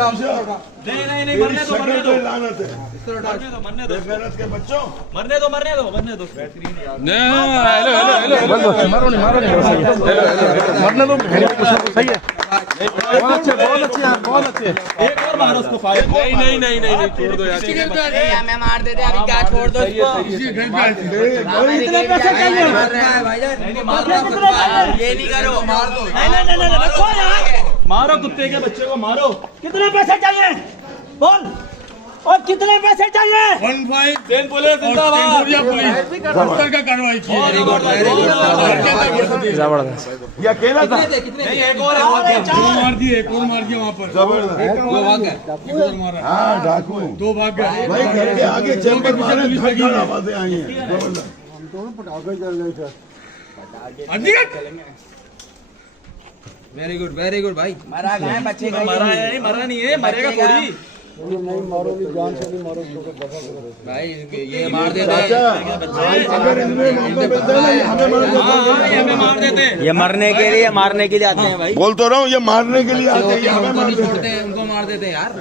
नहीं मरने दो लानत है, मरने दो बेगैरत के बच्चों, मरने दो बेहतरीन मारो नहीं मरने दो, सही है, बहुत अच्छे बहुत अच्छे। एक और मारो उसको फायर। नहीं छोड़ दो यार, हमें मार देते अभी, क्या छोड़ दो इसको। कितने पैसे चाहिए? ये नहीं करो, मार दो। नहीं रखो यार, मारो कुत्ते के बच्चे को मारो। कितने पैसे चाहिए बोल, और कितने पैसे चाहिए? 15 सेन पुलिस जिंदाबाद। का कार्रवाई की। ये अकेला था, नहीं एक और है, मार दिए, एक और मार दिया वहाँ पर, जबरदस्त। हाँ डाकू है। 2 भाग गए भाई घर के आगे चैम्बर मारे, धड़ आवाजें आई हैं, जबरदस्त। वेरी गुड भाई। मरा गए बच्चे का, मरा नहीं है, मरेगा थोड़ी। भाई ये मार देते हैं, अगर इनमें मौका मिलता है ना, हमें मार देते हैं। ये मरने के लिए मारने के लिए आते हैं भाई। बोल तो रहा हूँ, ये मारने के लिए आते हैं, हमें मार देते हैं। उनको मार देते हैं यार।